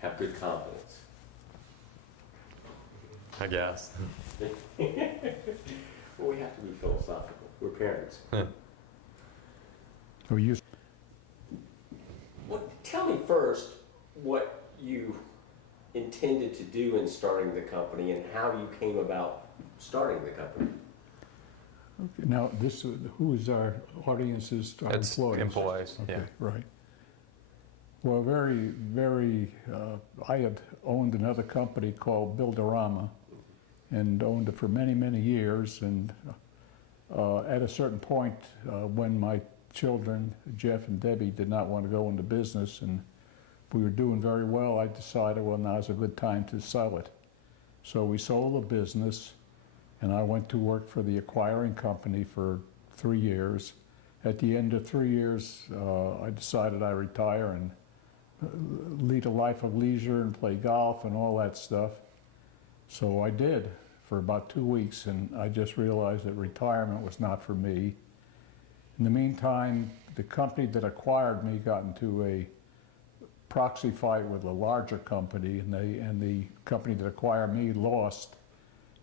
have good confidence. I guess. Well, we have to be philosophical. We're parents. Or you, Well, tell me first what you intended to do in starting the company and how you came about starting the company. now, this, who is our audience is our It's employees? employees, Okay, yeah. right. Well, I had owned another company called Builderama and owned it for many, many years. And at a certain point, when my children, Jeff and Debbie, did not want to go into business and we were doing very well, I decided, well, now's a good time to sell it. So we sold the business and I went to work for the acquiring company for 3 years. At the end of 3 years, I decided I'd retire and lead a life of leisure and play golf and all that stuff. So I did for about 2 weeks, and I just realized that retirement was not for me. In the meantime, the company that acquired me got into a proxy fight with a larger company, and the company that acquired me lost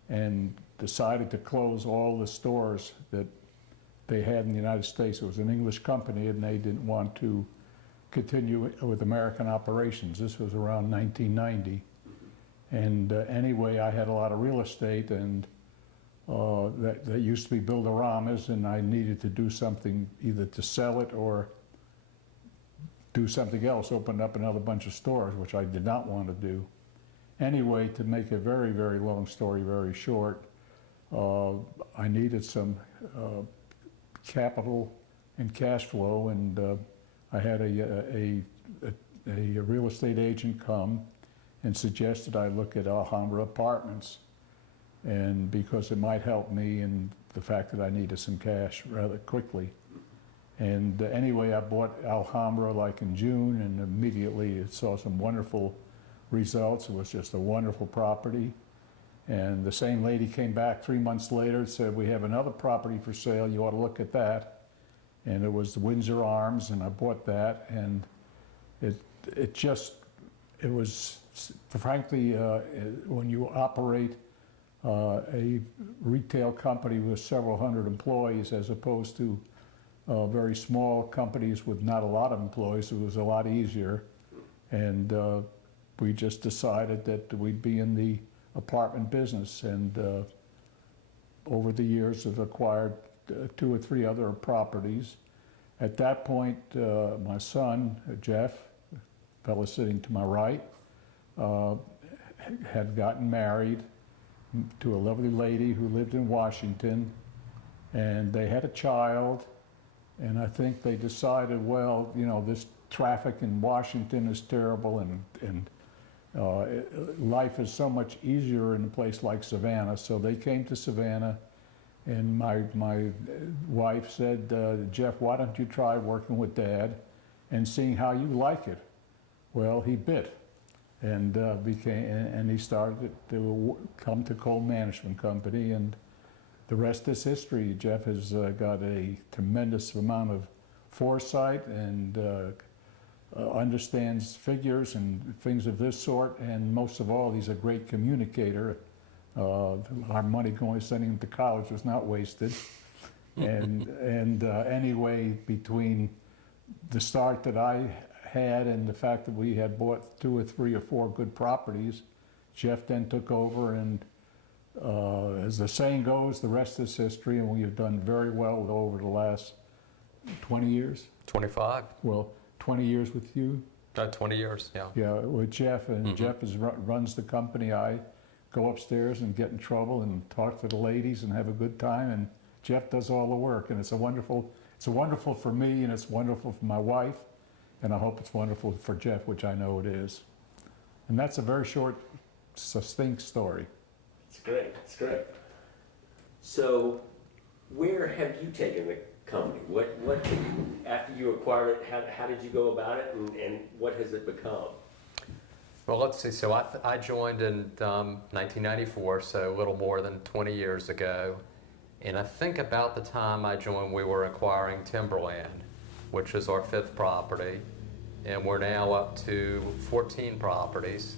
and decided to close all the stores that they had in the United States. It was an English company, and they didn't want to continue with American operations. This was around 1990. And anyway, I had a lot of real estate, and that used to be Builderamas, and I needed to do something, either to sell it or do something else, open up another bunch of stores, which I did not want to do. Anyway, to make a very, very long story very short, I needed some capital and cash flow, and I had a real estate agent come and suggested I look at Alhambra Apartments, and because it might help me in the fact that I needed some cash rather quickly. And anyway, I bought Alhambra like in June, and immediately it saw some wonderful results. It was just a wonderful property. And the same lady came back 3 months later and said, we have another property for sale, you ought to look at that. And it was the Windsor Arms, and I bought that, and it was, frankly, when you operate a retail company with several hundred employees as opposed to very small companies with not a lot of employees, it was a lot easier. And we just decided that we'd be in the apartment business, and over the years have acquired 2 or 3 other properties. At that point, my son, Jeff, fellow sitting to my right, had gotten married to a lovely lady who lived in Washington, and they had a child, and I think they decided, well, you know, this traffic in Washington is terrible, and life is so much easier in a place like Savannah, so they came to Savannah. And my wife said, Jeff, why don't you try working with Dad and seeing how you like it? Well, he bit, and he started to come to Cole Management Company, and the rest is history. Jeff has got a tremendous amount of foresight and understands figures and things of this sort, and most of all, he's a great communicator. Our money sending him to college was not wasted. And anyway, between the start that I had and the fact that we had bought 2 or 3 or 4 good properties, Jeff then took over, and as the saying goes, the rest is history, and we have done very well over the last 20 years. 25. Well, 20 years with you? 20 years, yeah. Yeah, with Jeff, and Jeff runs the company. I go upstairs and get in trouble and talk to the ladies and have a good time, and Jeff does all the work, and it's wonderful for me, and it's wonderful for my wife, and I hope it's wonderful for Jeff, which I know it is. And that's a very short, succinct story. It's great, it's great. So, where have you taken the company? What after you acquired it, how did you go about it, and what has it become? Well, let's see. So I joined in 1994, so a little more than 20 years ago. And I think about the time I joined, we were acquiring timberland, which is our 5th property. and we're now up to 14 properties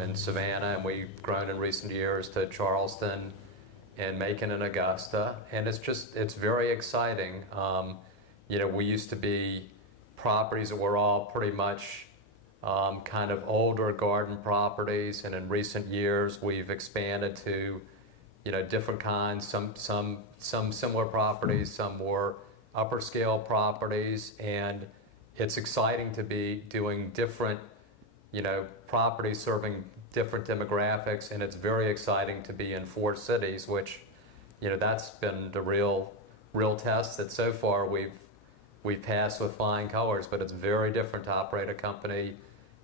in Savannah, and we've grown in recent years to Charleston and Macon and Augusta, and it's very exciting. We used to be properties that were all pretty much kind of older garden properties, and in recent years we've expanded to different kinds, some similar properties, some more upper scale properties, and it's exciting to be doing different properties serving different demographics, and it's very exciting to be in 4 cities, which that's been the real test that so far we've passed with flying colors, but it's very different to operate a company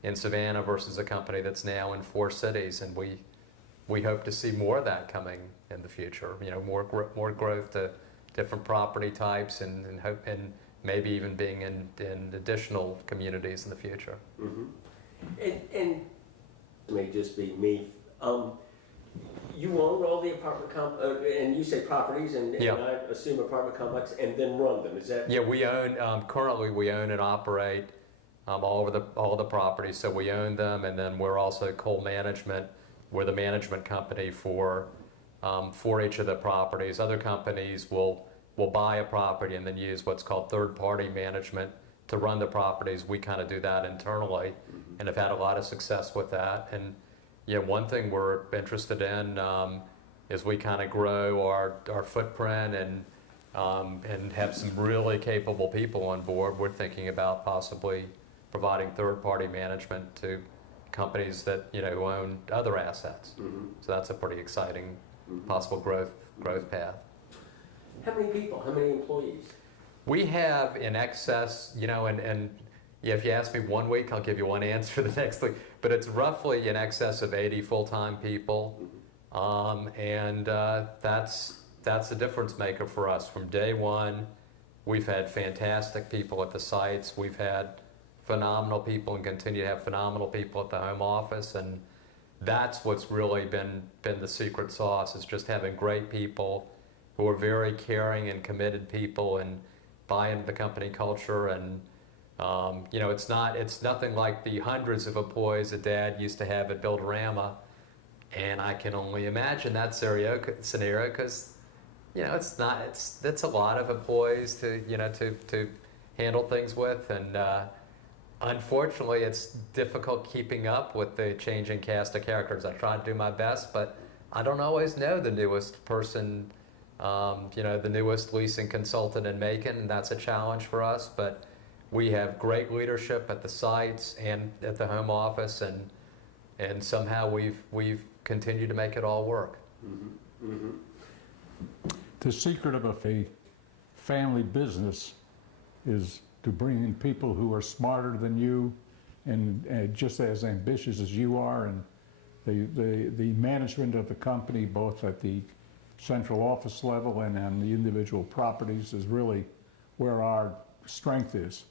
in Savannah versus a company that's now in 4 cities, and we hope to see more of that coming in the future. More growth to different property types, and maybe even being in additional communities in the future. Mm-hmm. And it may just be me. You own all the apartment and you say properties, and I assume apartment complex, and then run them. Is that? Yeah, we own currently we own and operate all the properties. So we own them, and then we're also co-management. We're the management company for each of the properties. Other companies will buy a property and then use what's called third-party management to run the properties. We kind of do that internally, and have had a lot of success with that. And one thing we're interested in is we kind of grow our footprint and have some really capable people on board. We're thinking about possibly providing third-party management to companies that who own other assets. Mm-hmm. So that's a pretty exciting possible growth path. How many people? How many employees? We have in excess, and if you ask me one week, I'll give you one answer the next week. But it's roughly in excess of 80 full-time people, and that's a difference maker for us. From day one, we've had fantastic people at the sites. We've had phenomenal people and continue to have phenomenal people at the home office, and that's what's really been the secret sauce, is just having great people who are very caring and committed people and buy into the company culture. And it's nothing like the hundreds of employees that Dad used to have at Builderama, and I can only imagine that scenario because it's a lot of employees to handle things with, and unfortunately it's difficult keeping up with the changing cast of characters. I try to do my best, but I don't always know the newest person, the newest leasing consultant in Macon, and that's a challenge for us. But we have great leadership at the sites and at the home office, and somehow we've continued to make it all work. Mm-hmm. Mm-hmm. The secret of a family business is to bring in people who are smarter than you and just as ambitious as you are, and the management of the company, both at the central office level and on the individual properties, is really where our strength is.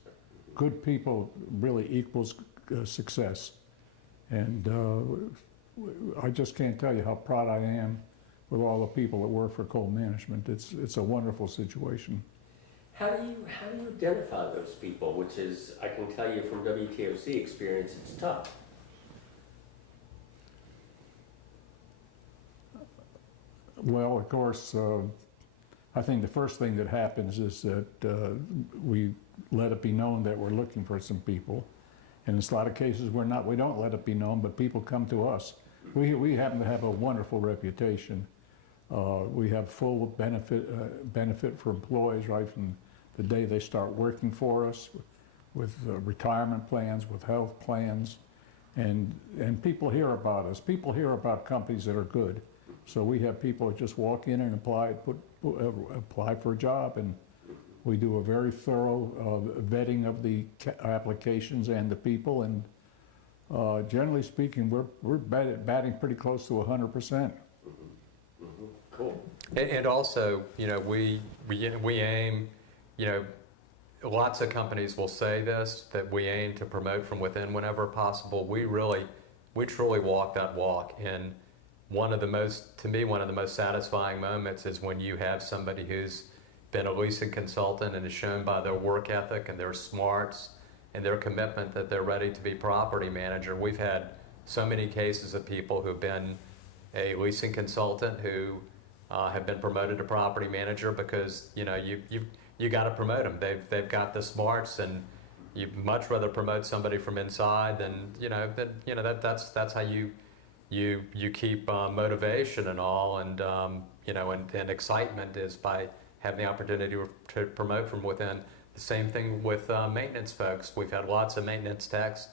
Good people really equals success, and I just can't tell you how proud I am with all the people that work for Cole Management. It's a wonderful situation. How do you identify those people? Which is, I can tell you from WTOC experience, it's tough. Well, of course, I think the first thing that happens is that we let it be known that we're looking for some people. And in a lot of cases, we don't let it be known, but people come to us. We happen to have a wonderful reputation. We have full benefit for employees right from the day they start working for us, with retirement plans, with health plans, and people hear about us. People hear about companies that are good. So we have people that just walk in and apply for a job, and we do a very thorough vetting of the applications and the people, and generally speaking, we're batting pretty close to 100%. Mm-hmm. Cool. And also, we aim, lots of companies will say this, that we aim to promote from within whenever possible. We truly walk that walk. And one of the most satisfying moments is when you have somebody who's been a leasing consultant and is shown by their work ethic and their smarts and their commitment that they're ready to be property manager. We've had so many cases of people who've been a leasing consultant who have been promoted to property manager because you got to promote them. They've got the smarts, and you'd much rather promote somebody from inside than that's how you keep motivation and all, and and excitement is by having the opportunity to promote from within. The same thing with maintenance folks. We've had lots of maintenance techs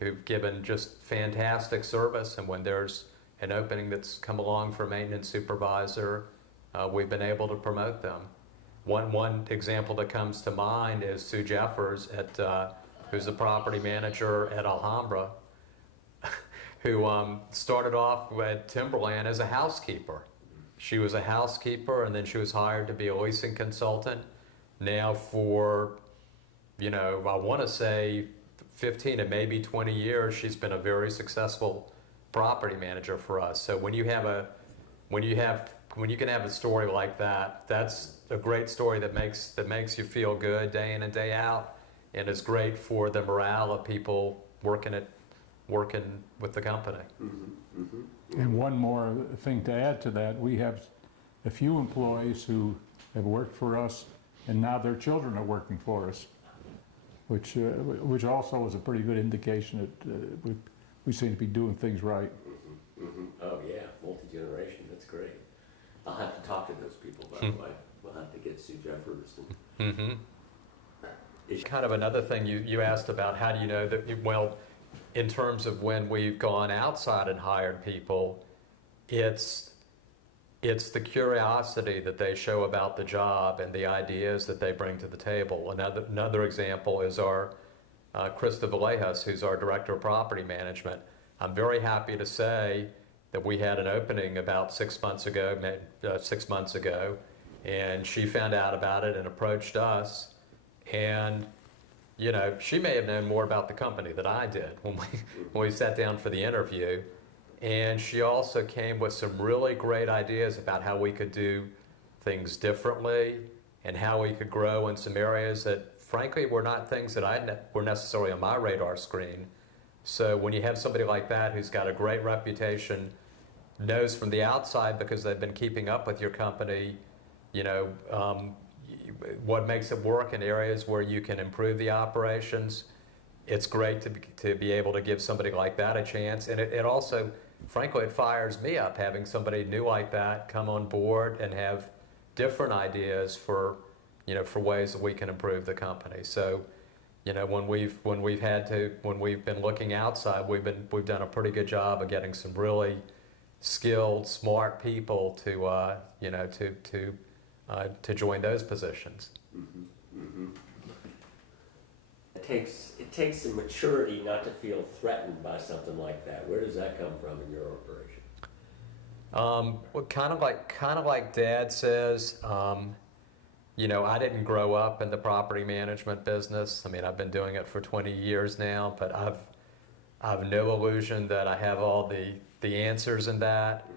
who've given just fantastic service, and when there's an opening that's come along for a maintenance supervisor, we've been able to promote them. One example that comes to mind is Sue Jeffers, who's the property manager at Alhambra, who started off at Timberland as a housekeeper. She was a housekeeper, and then she was hired to be a leasing consultant. Now for, I want to say 15 and maybe 20 years, she's been a very successful property manager for us. So when you can have a story like that, that's a great story that makes you feel good day in and day out, and is great for the morale of people working with the company. Mm-hmm. Mm-hmm. And one more thing to add to that, we have a few employees who have worked for us, and now their children are working for us, which also is a pretty good indication that we seem to be doing things right. Mm-hmm. Mm-hmm. Oh yeah, multi-generation, that's great. I'll have to talk to those people, by the way. We'll have to get Sue Jeffers. Mm-hmm. Kind of another thing you asked about, how do you know that, well, in terms of when we've gone outside and hired people, it's the curiosity that they show about the job and the ideas that they bring to the table. Another example is our Krista Villegas, who's our Director of Property Management. I'm very happy to say that we had an opening about 6 months ago, and she found out about it and approached us. And she may have known more about the company than I did when we sat down for the interview. And she also came with some really great ideas about how we could do things differently and how we could grow in some areas that, frankly, were not things that were necessarily on my radar screen. So when you have somebody like that who's got a great reputation, knows from the outside, because they've been keeping up with your company, what makes it work in areas where you can improve the operations, it's great to be able to give somebody like that a chance. And it also, frankly, it fires me up having somebody new like that come on board and have different ideas for ways that we can improve the company. So, when we've been looking outside, we've done a pretty good job of getting some really skilled, smart people to join those positions. Mm-hmm. Mm-hmm. It takes some maturity not to feel threatened by something like that. Where does that come from in your operation? Well, kind of like Dad says. I didn't grow up in the property management business. I mean, I've been doing it for 20 years now, but I've no illusion that I have all the answers in that.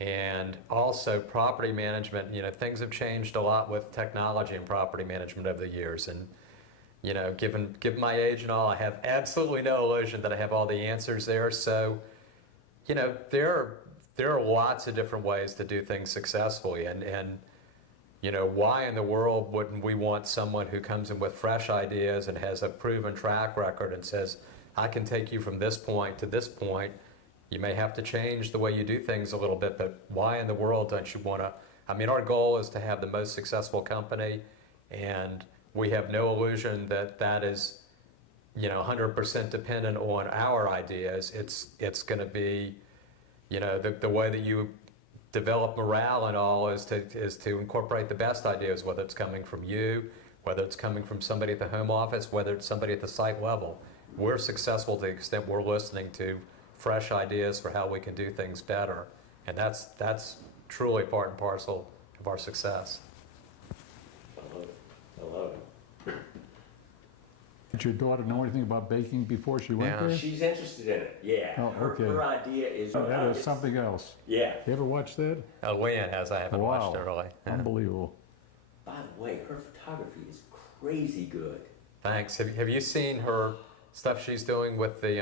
And also property management, things have changed a lot with technology and property management over the years. And, given my age and all, I have absolutely no illusion that I have all the answers there. So, there are lots of different ways to do things successfully. And why in the world wouldn't we want someone who comes in with fresh ideas and has a proven track record and says, I can take you from this point to this point. You may have to change the way you do things a little bit, but why in the world don't you want to? I mean, our goal is to have the most successful company, and we have no illusion that is, 100% dependent on our ideas. It's going to be, the way that you develop morale and all is to incorporate the best ideas, whether it's coming from you, whether it's coming from somebody at the home office, whether it's somebody at the site level. We're successful to the extent we're listening to fresh ideas for how we can do things better. And that's truly part and parcel of our success. I love it. I love it. Did your daughter know anything about baking before she went Yeah. there? She's interested in it, yeah. Oh, okay. Her idea is... That is something else. Yeah. You ever watch that? Leanne has. I haven't watched it really. Yeah. Unbelievable. By the way, her photography is crazy good. Thanks. Have you seen her stuff she's doing with the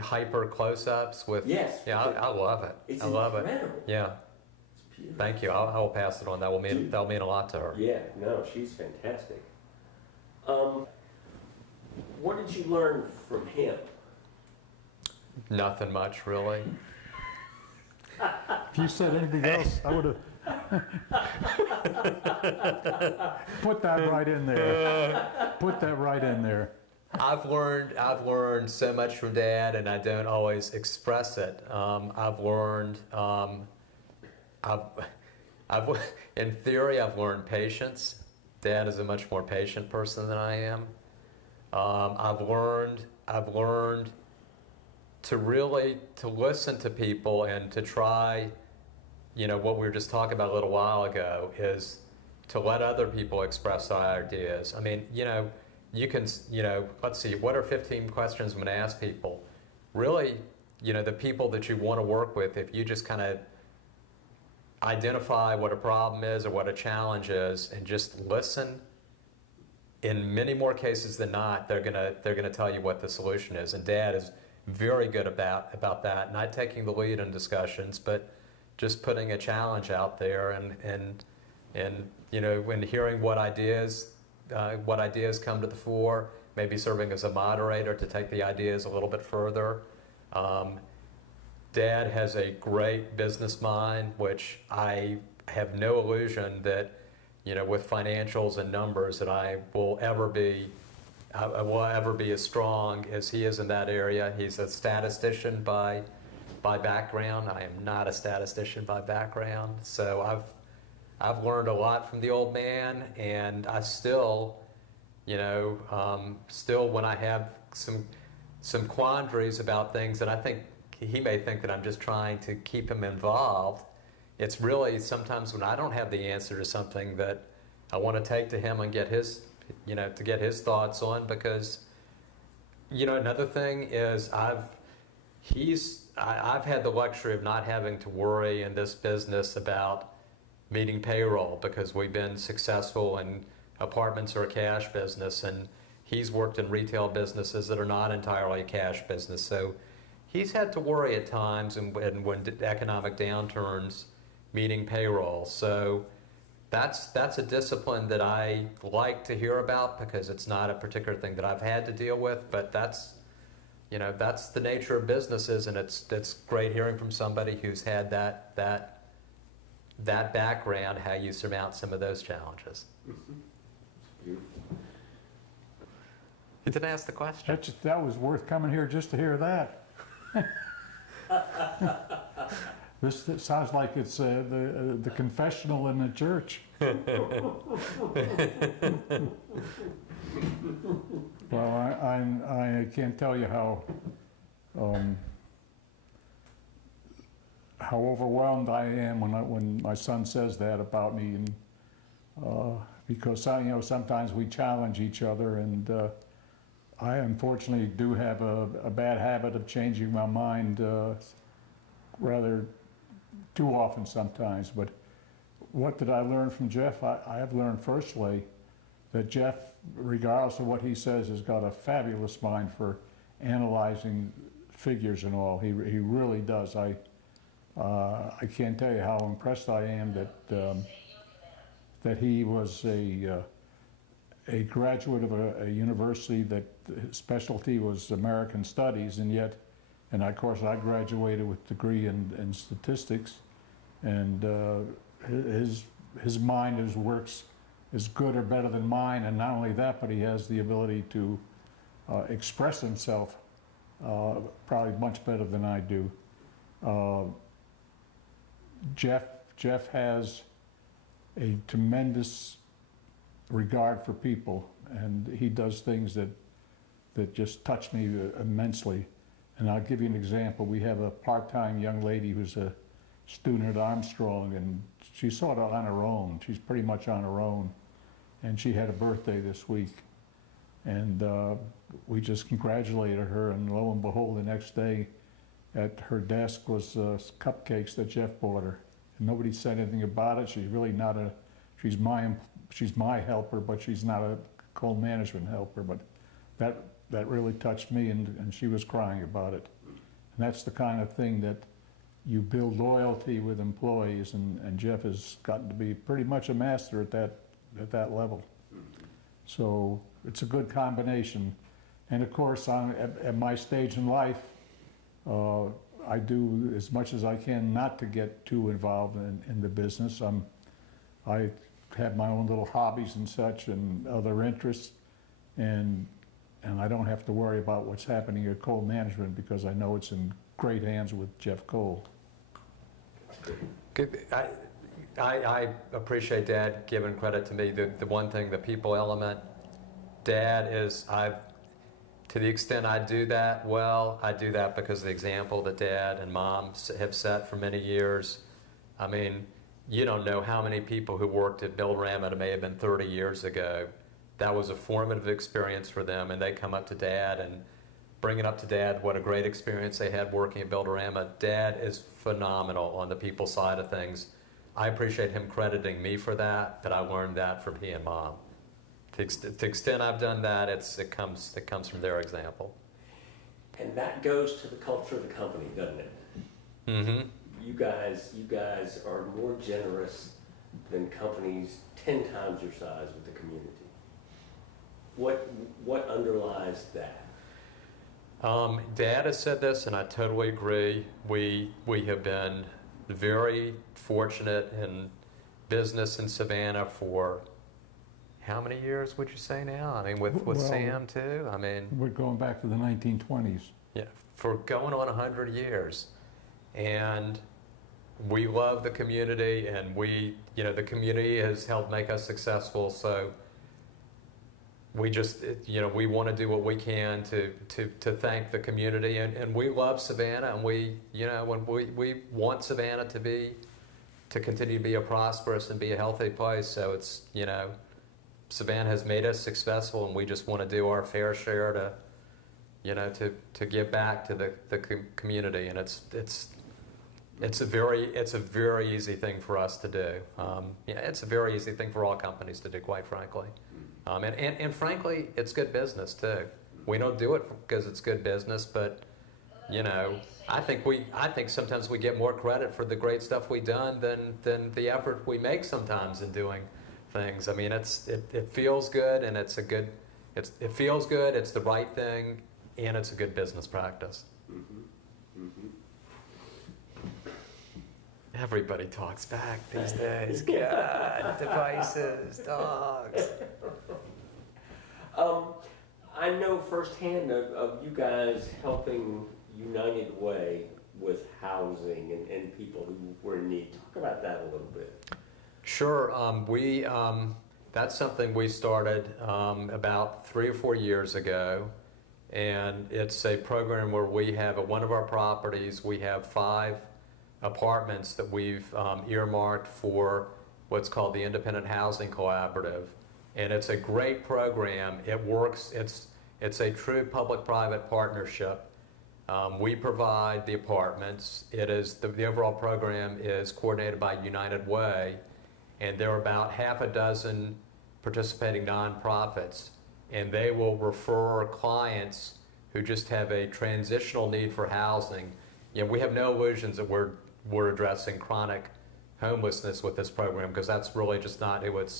hyper close-ups? Yes. Yeah, I love it. It's I love incredible. it. Yeah. It's beautiful. Thank you. I'll pass it on. That'll mean a lot to her. Yeah, no, she's fantastic. What did you learn from him? Nothing much, really. If you said anything else, I would have put that right in there. Put that right in there. I've learned so much from Dad, and I don't always express it. In theory, I've learned patience. Dad is a much more patient person than I am. I've learned to really listen to people and to try, what we were just talking about a little while ago, is to let other people express their ideas. I mean, you can, let's see, what are 15 questions I'm going to ask people? Really, the people that you want to work with, if you just kind of identify what a problem is or what a challenge is and just listen, in many more cases than not, they're gonna tell you what the solution is. And Dad is very good about that, not taking the lead in discussions, but just putting a challenge out there and when hearing what ideas come to the fore, maybe serving as a moderator to take the ideas a little bit further. Dad has a great business mind, which I have no illusion that, with financials and numbers, that I will ever be as strong as he is in that area. He's a statistician by background. I am not a statistician by background, so I've learned a lot from the old man, and I still, when I have some quandaries about things, and I think he may think that I'm just trying to keep him involved. It's really sometimes when I don't have the answer to something that I want to take to him and get his, to get his thoughts on, because, another thing is I've had the luxury of not having to worry in this business about meeting payroll, because we've been successful in apartments or a cash business, and he's worked in retail businesses that are not entirely a cash business. So he's had to worry at times, and when economic downturns, meeting payroll. So that's a discipline that I like to hear about, because it's not a particular thing that I've had to deal with, but that's the nature of businesses, and it's great hearing from somebody who's had that background, how you surmount some of those challenges. Mm-hmm. You didn't ask the question. That was worth coming here just to hear that. This sounds like it's the confessional in the church. Well, I can't tell you how overwhelmed I am when my son says that about me, and because sometimes we challenge each other, and I unfortunately do have a bad habit of changing my mind rather too often sometimes. But what did I learn from Jeff? I have learned firstly that Jeff, regardless of what he says, has got a fabulous mind for analyzing figures and all. He really does. I can't tell you how impressed I am that he was a graduate of a university that his specialty was American studies, and of course I graduated with a degree in statistics, and his mind works as good or better than mine, and not only that, but he has the ability to express himself probably much better than I do. Jeff has a tremendous regard for people, and he does things that just touch me immensely. And I'll give you an example. We have a part-time young lady who's a student at Armstrong, and she's sort of on her own. She's pretty much on her own, and she had a birthday this week, and we just congratulated her, and lo and behold, the next day at her desk was cupcakes that Jeff bought her. And nobody said anything about it. She's really not she's my she's my helper, but she's not a co-management helper. But that really touched me, and she was crying about it. And that's the kind of thing that you build loyalty with employees, and Jeff has gotten to be pretty much a master at that level. So it's a good combination. And of course, at my stage in life, I do as much as I can not to get too involved in the business. I have my own little hobbies and such and other interests, and I don't have to worry about what's happening at Cole Management because I know it's in great hands with Jeff Cole. Good. I appreciate Dad giving credit to me. The one thing, the people element, Dad is, to the extent I do that well, I do that because of the example that Dad and Mom have set for many years. I mean, you don't know how many people who worked at Builderama, it may have been 30 years ago, that was a formative experience for them, and they come up to Dad and bringing up to Dad what a great experience they had working at Builderama. Dad is phenomenal on the people side of things. I appreciate him crediting me for that, but I learned that from he and Mom. To the extent I've done that, it comes from their example. And that goes to the culture of the company, doesn't it? Mm-hmm. You guys are more generous than companies 10 times your size with the community. What underlies that? Dad has said this, and I totally agree. We have been very fortunate in business in Savannah for how many years would you say now? I mean, with Well, Sam too? I mean, we're going back to the 1920s. yeah, for going on 100 years. And we love the community, and the community has helped make us successful. So we just, we want to do what we can to thank the community, and we love Savannah, and we want Savannah to continue to be a prosperous and be a healthy place. So it's, Savannah has made us successful, and we just want to do our fair share to give back to the community, and it's a very easy thing for us to do. It's a very easy thing for all companies to do, quite frankly. And frankly, it's good business too. We don't do it because it's good business, but I think sometimes we get more credit for the great stuff we've done than the effort we make sometimes in doing things. I mean, it feels good, and it feels good. It's the right thing, and it's a good business practice. Mm-hmm. Mm-hmm. Everybody talks back these days. God, devices, dogs. I know firsthand of you guys helping United Way with housing and people who were in need. Talk about that a little bit. Sure. That's something we started about 3 or 4 years ago, and it's a program where we have at one of our properties, we have 5 apartments that we've earmarked for what's called the Independent Housing Collaborative, and it's a great program. It works. It's a true public-private partnership. We provide the apartments. The overall program is coordinated by United Way, and there are about half a dozen participating nonprofits, and they will refer clients who just have a transitional need for housing. We have no illusions that we're addressing chronic homelessness with this program, because that's really just not what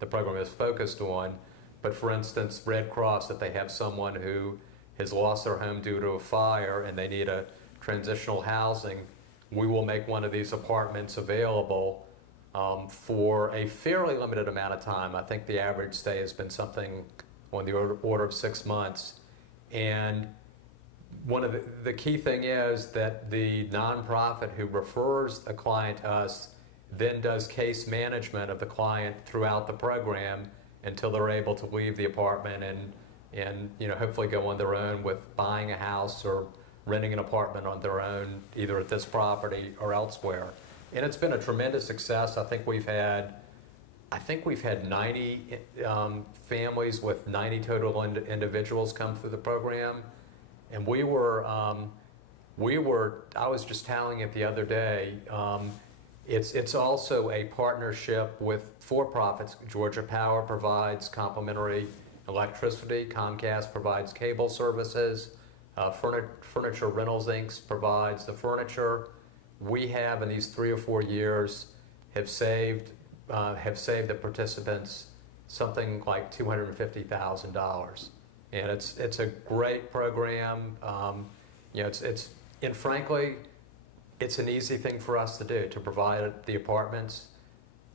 the program is focused on. But for instance, Red Cross, if they have someone who has lost their home due to a fire and they need a transitional housing, we will make one of these apartments available for a fairly limited amount of time. I think the average stay has been something on the order of 6 months. And one of the key thing is that the nonprofit who refers a client to us then does case management of the client throughout the program until they're able to leave the apartment and hopefully go on their own with buying a house or renting an apartment on their own, either at this property or elsewhere. And it's been a tremendous success. I think we've had 90 families with 90 total individuals come through the program. And I was just telling it the other day, It's also a partnership with for-profits. Georgia Power provides complimentary electricity. Comcast provides cable services. Furniture Rentals Inc. provides the furniture. We have, in these 3 or 4 years, have saved the participants something like $250,000, and it's a great program. And frankly, it's an easy thing for us to do, to provide the apartments.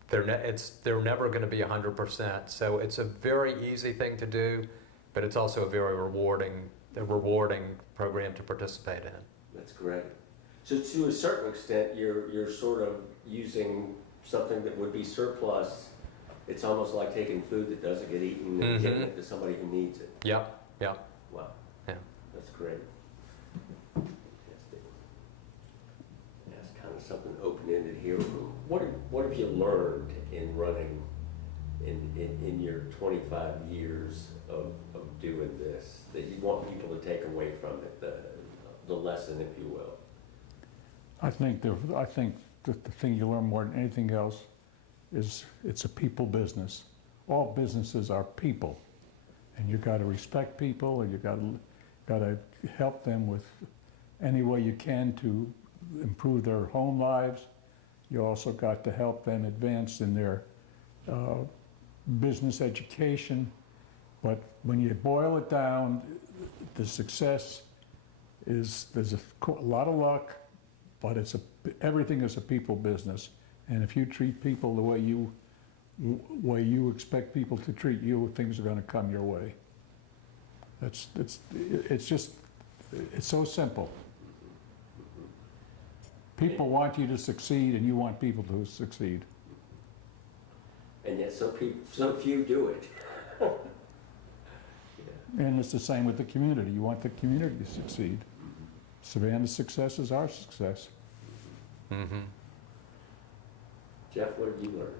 They're never going to be 100%, so it's a very easy thing to do, but it's also a very rewarding program to participate in. That's great. So to a certain extent, you're sort of using something that would be surplus. It's almost like taking food that doesn't get eaten and giving it to somebody who needs it. Yep. Wow. Yeah. That's great. That's kind of something open-ended here. What have you learned in running in your 25 years of doing this that you want people to take away from it, the lesson, if you will? I think that the thing you learn more than anything else is it's a people business. All businesses are people, and you got to respect people, and you got to help them with any way you can to improve their home lives. You also got to help them advance in their business education. But when you boil it down, the success is there's a lot of luck, but everything is a people business. And if you treat people the way you expect people to treat you, things are going to come your way. It's so simple. People want you to succeed, and you want people to succeed. And yet so few do it. And it's the same with the community. You want the community to succeed. Savannah's success is our success. Mm-hmm. Jeff, what have you learned?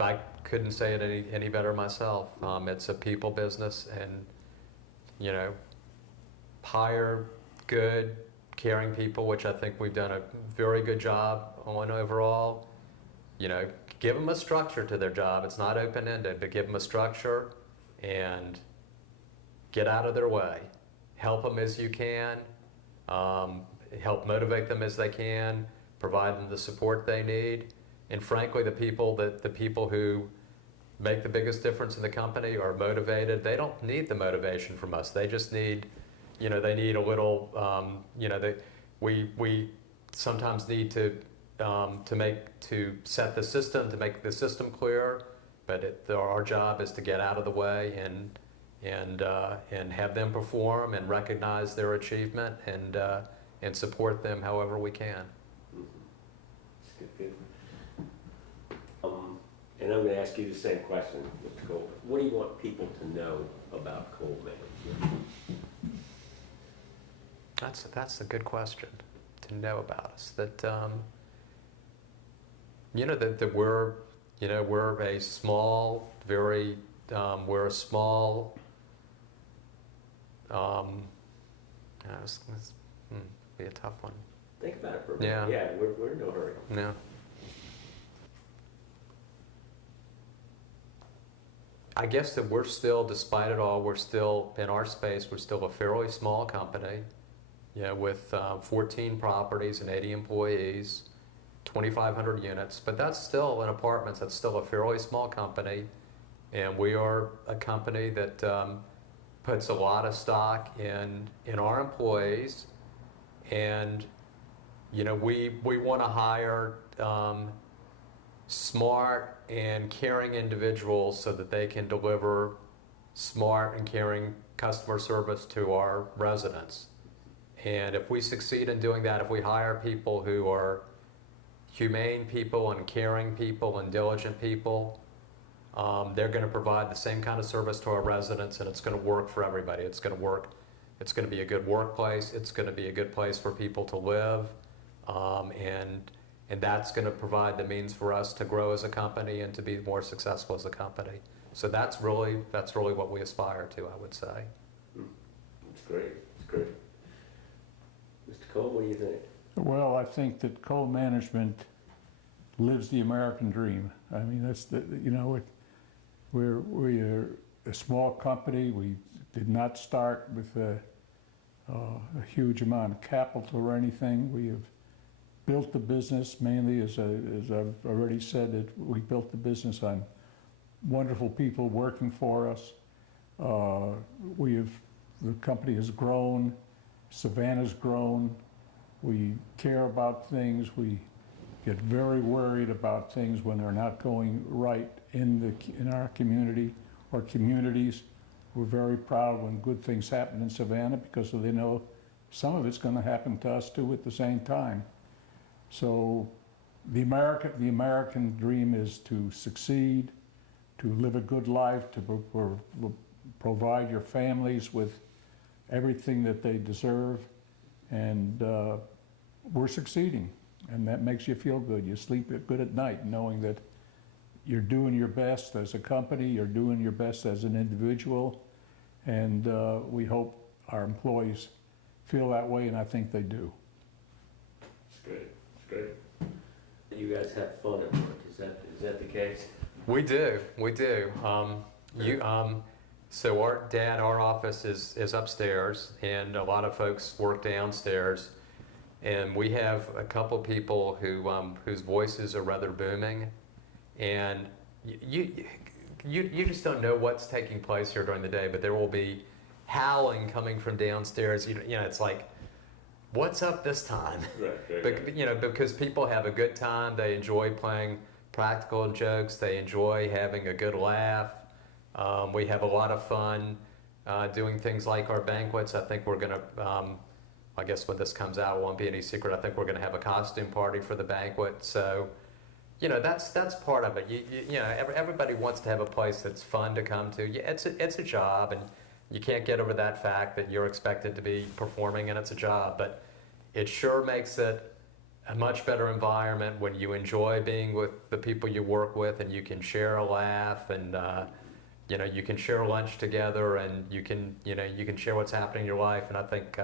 I couldn't say it any better myself. It's a people business, and hire good, caring people, which I think we've done a very good job on overall. Give them a structure to their job. It's not open-ended, but give them a structure and get out of their way. Help them as you can. Help motivate them as they can. Provide them the support they need. And frankly, the people who make the biggest difference in the company are motivated. They don't need the motivation from us. They just need, they need a little, we sometimes need to set the system, to make the system clear, but our job is to get out of the way and have them perform and recognize their achievement and support them however we can. Good. And I'm going to ask you the same question, Mr. Cole. What do you want people to know about coal management? That's a good question to know about us. That that we're a small, very we're a small. This be a tough one. Think about it for a minute. Yeah, we're in no hurry. Yeah. I guess that we're still, despite it all, we're still, in our space, we're still a fairly small company, with 14 properties and 80 employees, 2,500 units, but that's still, in apartments, that's still a fairly small company, and we are a company that puts a lot of stock in our employees, and we want to hire smart and caring individuals so that they can deliver smart and caring customer service to our residents. And if we succeed in doing that, if we hire people who are humane people and caring people and diligent people, they're going to provide the same kind of service to our residents, and it's going to work for everybody. It's going to work. It's going to be a good workplace. It's going to be a good place for people to live, and that's going to provide the means for us to grow as a company and to be more successful as a company. So that's really what we aspire to, I would say. That's great. That's great. Mr. Cole, what do you think? Well, I think that coal management lives the American dream. I mean, that's the, you know, we're a small company. We did not start with a huge amount of capital or anything. We have built the business mainly, as I've already said, that we built the business on wonderful people working for us. The company has grown, Savannah's grown. We care about things. We get very worried about things when they're not going right in our community or communities. We're very proud when good things happen in Savannah because they know some of it's going to happen to us too at the same time. So the American dream is to succeed, to live a good life, to provide your families with everything that they deserve, and we're succeeding, and that makes you feel good. You sleep good at night knowing that you're doing your best as a company, you're doing your best as an individual, and we hope our employees feel that way, and I think they do. It's great. It's great. You guys have fun at work. Is that the case? We do. So our office is upstairs, and a lot of folks work downstairs. And we have a couple people whose voices are rather booming, and you just don't know what's taking place here during the day. But there will be howling coming from downstairs. You know, it's like, what's up this time? Right. But, you know, because people have a good time, they enjoy playing practical jokes, they enjoy having a good laugh. We have a lot of fun doing things like our banquets. I think we're going to, I guess when this comes out, it won't be any secret. I think we're going to have a costume party for the banquet. So, you know, that's part of it. You know, everybody wants to have a place that's fun to come to. Yeah, it's a job, and you can't get over that fact that you're expected to be performing, and it's a job. But it sure makes it a much better environment when you enjoy being with the people you work with, and you can share a laugh, and you know, you can share lunch together, and you can share what's happening in your life. And I think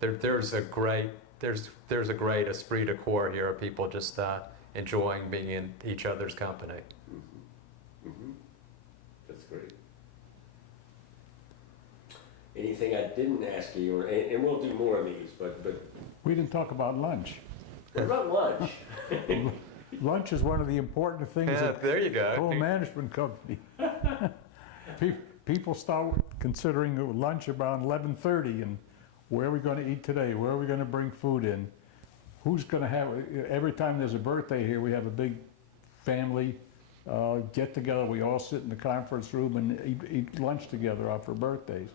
there's a great esprit de corps here of people just enjoying being in each other's company. Mm-hmm. Mm-hmm. That's great. Anything I didn't ask you, and we'll do more of these, but We didn't talk about lunch. what about lunch? Lunch is one of the important things at There you go. Cole Management Company. People start considering lunch around 11:30, and where are we going to eat today? Where are we going to bring food in? Who's going to have? Every time there's a birthday here, we have a big family get together. We all sit in the conference room and eat lunch together for birthdays.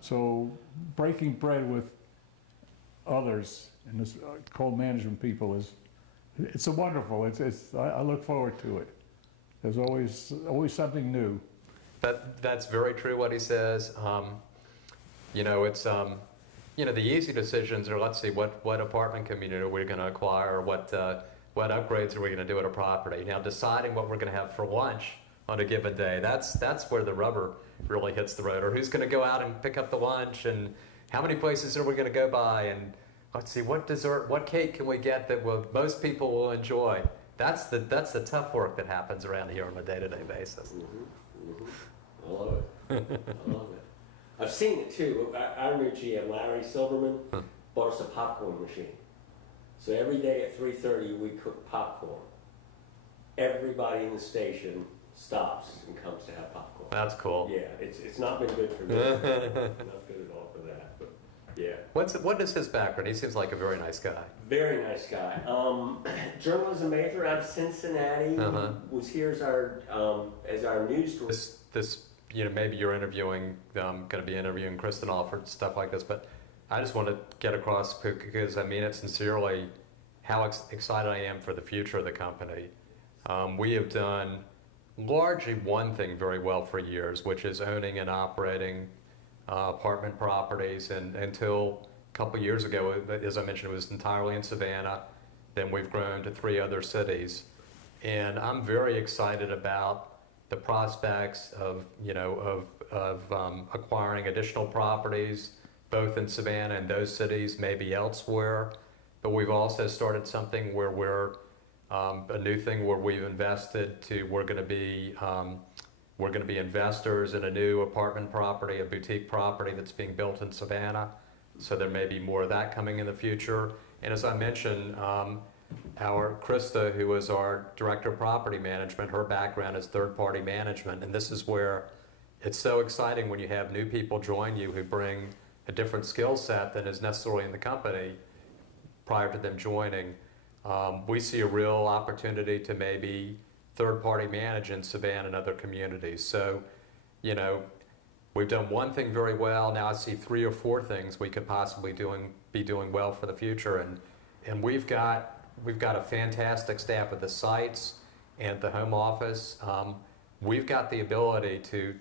So breaking bread with others and this Cole Management people it's a wonderful. I look forward to it. There's always something new. That's very true what he says. You know, it's you know, the easy decisions are, let's see, what apartment community are we going to acquire, or what upgrades are we going to do at a property. Now, deciding what we're going to have for lunch on a given day, that's where the rubber really hits the road. Or who's going to go out and pick up the lunch, and how many places are we going to go by, and let's see, what dessert, what cake can we get that most people will enjoy. That's the tough work that happens around here on a day-to-day basis. Mm-hmm. Mm-hmm. I love it. I love it. I've seen it too. Our new GM, Larry Silverman, bought us a popcorn machine. So every day at 3:30 we cook popcorn. Everybody in the station stops and comes to have popcorn. That's cool. Yeah, it's not been good for me. Not good at all for that, but yeah. What is his background? He seems like a very nice guy. Very nice guy. Journalism major out of Cincinnati. Was here as our news director. This, you know, maybe you're interviewing, going to be interviewing Kristen for stuff like this, but I just want to get across, because I mean it sincerely, how excited I am for the future of the company. We have done largely one thing very well for years, which is owning and operating apartment properties, and until a couple years ago, as I mentioned, it was entirely in Savannah. Then we've grown to 3 other cities, and I'm very excited about the prospects of acquiring additional properties, both in Savannah and those cities, maybe elsewhere. But we've also started something where we're A new thing where we've invested to, we're going to be investors in a new apartment property, a boutique property that's being built in Savannah. So there may be more of that coming in the future. And as I mentioned, our Krista, who is our director of property management, her background is third-party management, and this is where it's so exciting when you have new people join you who bring a different skill set than is necessarily in the company prior to them joining. We see a real opportunity to maybe third-party manage in Savannah and other communities. So, you know, we've done one thing very well. Now I see 3 or 4 things we could possibly be doing well for the future. And we've got a fantastic staff at the sites and the home office. We've got the ability to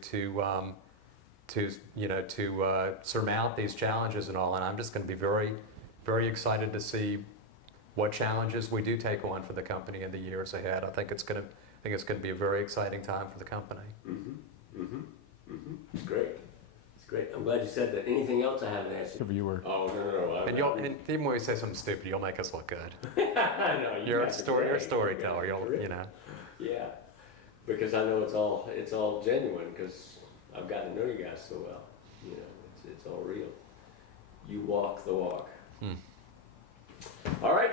surmount these challenges and all. And I'm just going to be very, very excited to see what challenges we do take on for the company in the years ahead. I think it's going to be a very exciting time for the company. It's great. It's great. I'm glad you said that. Anything else I haven't asked you? If you were, Oh, no. And even when we say something stupid, you'll make us look good. No, You're a guys are great. you're a storyteller. You know. Yeah, because I know it's all genuine because I've gotten to know you guys so well. You know, it's all real. You walk the walk. All right,